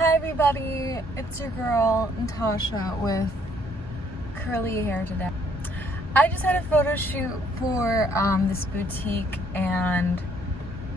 Hi everybody, it's your girl Natasha with curly hair today. I just had a photo shoot for this boutique and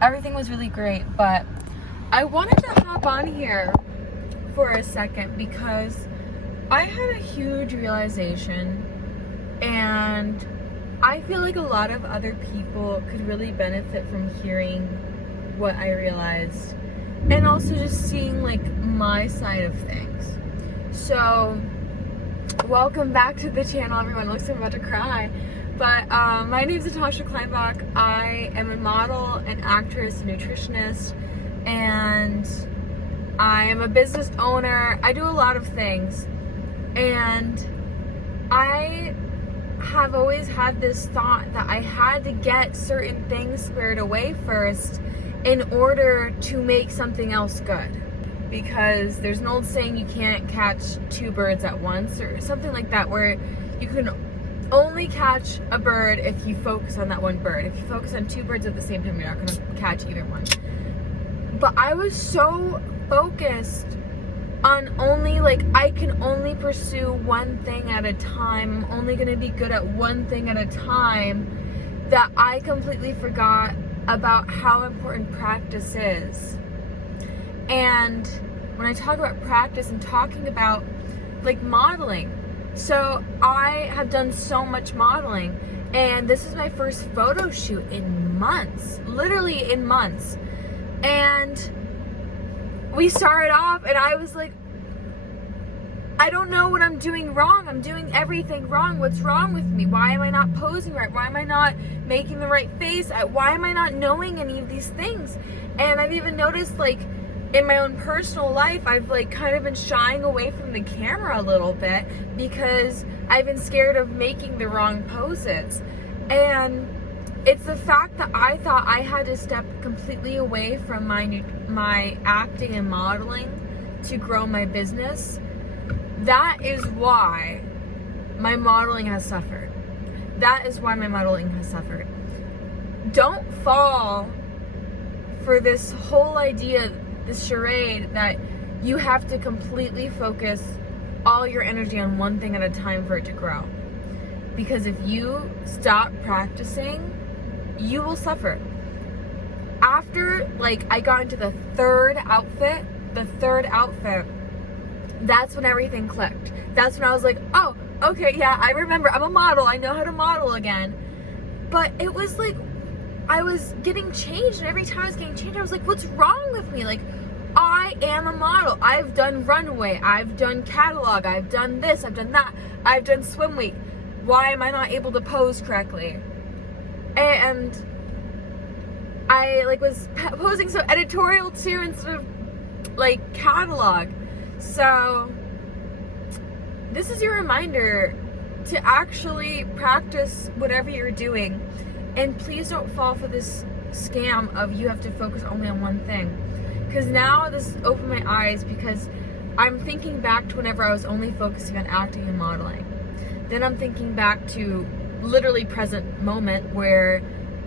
everything was really great, but I wanted to hop on here for a second because I had a huge realization and I feel like a lot of other people could really benefit from hearing what I realized and also just seeing like my side of things. So welcome back to the channel, everyone. Looks like I'm about to cry, but my name is Natasha Kleinbach. I am a model, an actress, a nutritionist, and I am a business owner. I do a lot of things, and I have always had this thought that I had to get certain things squared away first in order to make something else good. Because there's an old saying, you can't catch two birds at once, or something like that, where you can only catch a bird if you focus on that one bird. If you focus on two birds at the same time, you're not gonna catch either one. But I was so focused on only, like, I can only pursue one thing at a time, I'm only gonna be good at one thing at a time, that I completely forgot about how important practice is. And when I talk about practice, I'm talking about like modeling. So I have done so much modeling, and this is my first photo shoot in months, literally in months. And we started off and I was like, I don't know what I'm doing wrong. I'm doing everything wrong. What's wrong with me? Why am I not posing right? Why am I not making the right face? Why am I not knowing any of these things? And I've even noticed, like, in my own personal life, I've like kind of been shying away from the camera a little bit because I've been scared of making the wrong poses. And it's the fact that I thought I had to step completely away from my acting and modeling to grow my business. That is why my modeling has suffered. That is why my modeling has suffered. Don't fall for this whole idea, this charade that you have to completely focus all your energy on one thing at a time for it to grow. Because if you stop practicing, you will suffer. After, like, I got into the third outfit, that's when everything clicked. That's when I was like, oh, okay, yeah, I remember, I'm a model, I know how to model again. But it was like, I was getting changed, and every time I was getting changed, I was like, what's wrong with me? Like, I am a model. I've done runway, I've done catalog, I've done this, I've done that, I've done swim week. Why am I not able to pose correctly? And I like was posing so editorial too instead of like catalog. So this is your reminder to actually practice whatever you're doing, and please don't fall for this scam of you have to focus only on one thing. Because now this opened my eyes, because I'm thinking back to whenever I was only focusing on acting and modeling. Then I'm thinking back to literally present moment where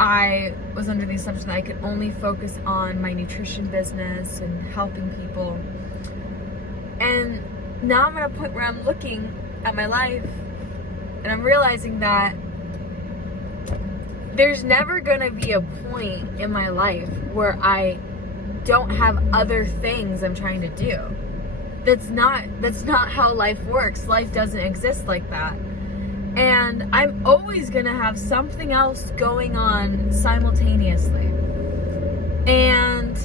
I was under the assumption that I could only focus on my nutrition business and helping people. And now I'm at a point where I'm looking at my life and I'm realizing that there's never gonna be a point in my life where I don't have other things I'm trying to do. That's not how life works. Life doesn't exist like that. And I'm always gonna have something else going on simultaneously. And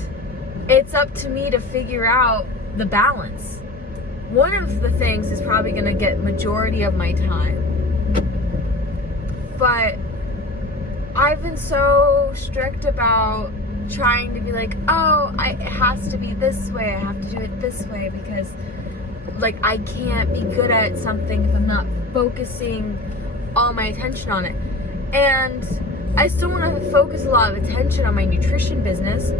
it's up to me to figure out the balance. One of the things is probably gonna get majority of my time. But I've been so strict about trying to be like, oh, it has to be this way, I have to do it this way, because like I can't be good at something if I'm not focusing all my attention on it. And I still want to focus a lot of attention on my nutrition business,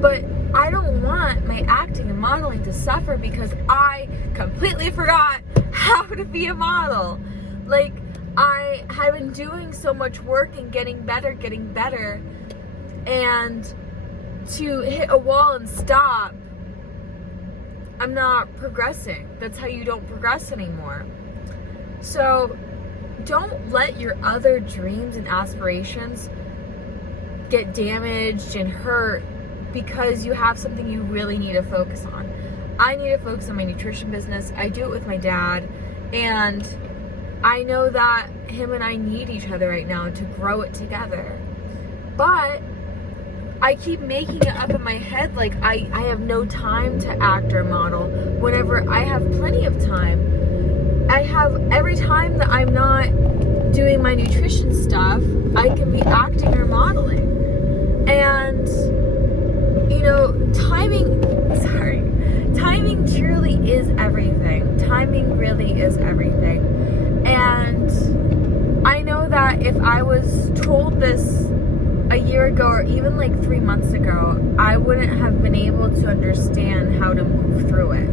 but I don't want my acting and modeling to suffer because I completely forgot how to be a model. Like, I had been doing so much work and getting better, and to hit a wall and stop, I'm not progressing. That's how you don't progress anymore. So don't let your other dreams and aspirations get damaged and hurt because you have something you really need to focus on. I need to focus on my nutrition business. I do it with my dad, and I know that him and I need each other right now to grow it together. But I keep making it up in my head like I have no time to act or model whenever I have plenty of time. I have every time that I'm not doing my nutrition stuff, I can be acting or modeling. And, you know, timing truly is everything. Timing really is everything. And I know that if I was told this a year ago or even like 3 months ago, I wouldn't have been able to understand how to move through it.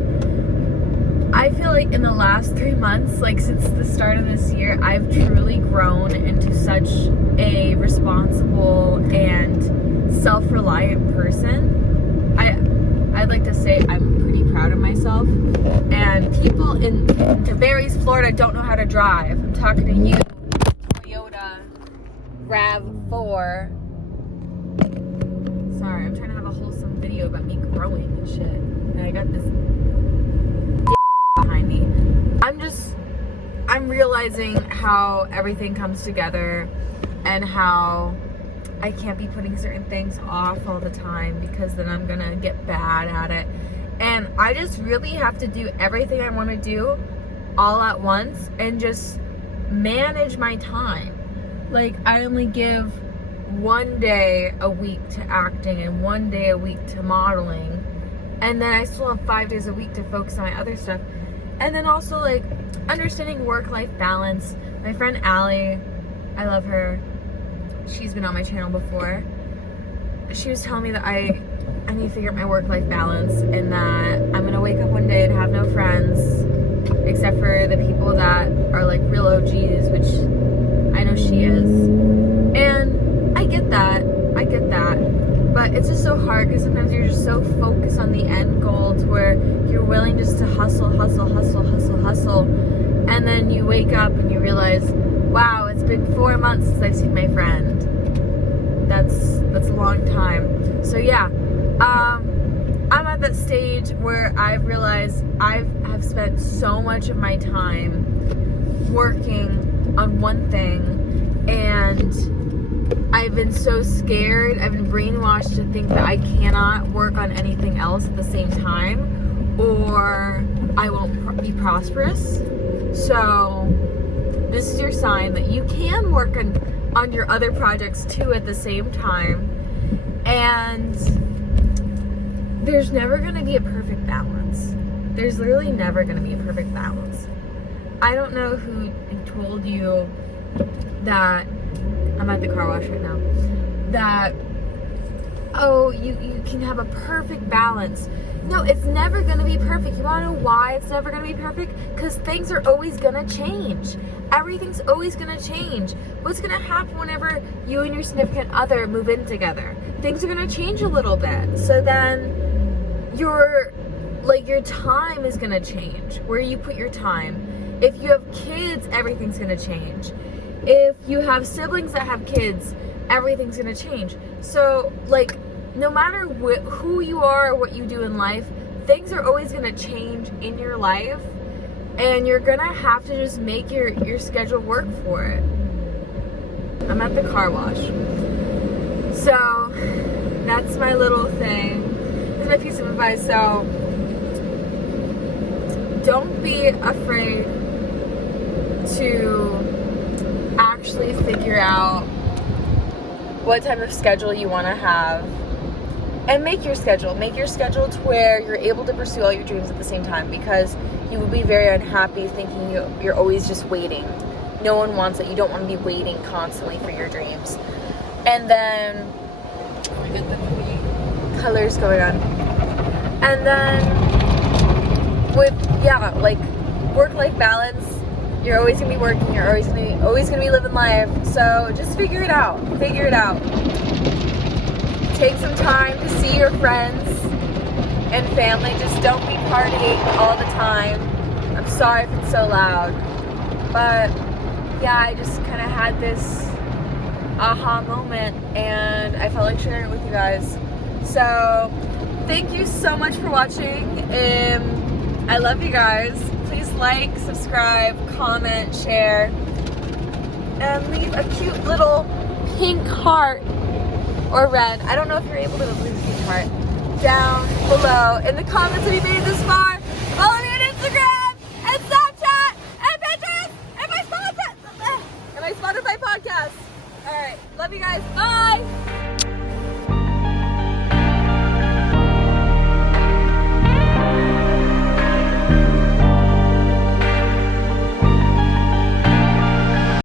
I feel like in the last 3 months, like since the start of this year, I've truly grown into such a responsible and self-reliant person. I'd like to say I'm pretty proud of myself. And people in Tavares, Florida don't know how to drive. I'm talking to you, Toyota RAV4. Sorry, I'm trying to have a wholesome video about me growing and shit. And I got this behind me. I'm realizing how everything comes together and how I can't be putting certain things off all the time because then I'm gonna get bad at it. And I just really have to do everything I want to do all at once and just manage my time. Like, I only give 1 day a week to acting and 1 day a week to modeling, and then I still have 5 days a week to focus on my other stuff. And then also, like, understanding work-life balance. My friend Allie, I love her, she's been on my channel before. She was telling me that I need to figure out my work-life balance, and that I'm gonna wake up one day and have no friends except for the people that are like real OGs, which I know she is. And I get that, but it's just so hard because sometimes you're just so focused on the end goal to where you're willing just to hustle, and then you wake up and you realize, wow, it's been 4 months since I've seen my friend. That's a long time. So yeah, I'm at that stage where I've realized I've spent so much of my time working on one thing, and I've been so scared, I've been brainwashed to think that I cannot work on anything else at the same time or I won't be prosperous. So this is your sign that you can work on your other projects too at the same time, and there's never going to be a perfect balance. There's literally never going to be a perfect balance. I don't know who told you that, I'm at the car wash right now, that, oh, you can have a perfect balance. No, it's never going to be perfect. You want to know why it's never going to be perfect? Because things are always going to change. Everything's always going to change. What's going to happen whenever you and your significant other move in together? Things are going to change a little bit. So then your time is going to change. Where you put your time. If you have kids, everything's going to change. If you have siblings that have kids, everything's going to change. So, like, no matter who you are or what you do in life, things are always going to change in your life, and you're going to have to just make your schedule work for it. I'm at the car wash. So, that's my little thing. This is my piece of advice. So, don't be afraid to actually figure out what type of schedule you want to have, and make your schedule to where you're able to pursue all your dreams at the same time, because you will be very unhappy thinking you're always just waiting. No one wants it. You don't want to be waiting constantly for your dreams. And then, oh my god, the pretty colors going on. And then with, yeah, like work-life balance, you're always gonna be working, you're always gonna be living life. So just figure it out. Take some time to see your friends, and family. Just don't be partying all the time. I'm sorry if it's so loud. But yeah, I just kind of had this aha moment and I felt like sharing it with you guys. So thank you so much for watching. I love you guys. Please like, subscribe, comment, share, and leave a cute little pink heart or red. I don't know if you're able to leave a pink heart down below in the comments if you made it this far. Follow me on Instagram and Snapchat and Pinterest and my Spotify podcast. All right, love you guys. Bye.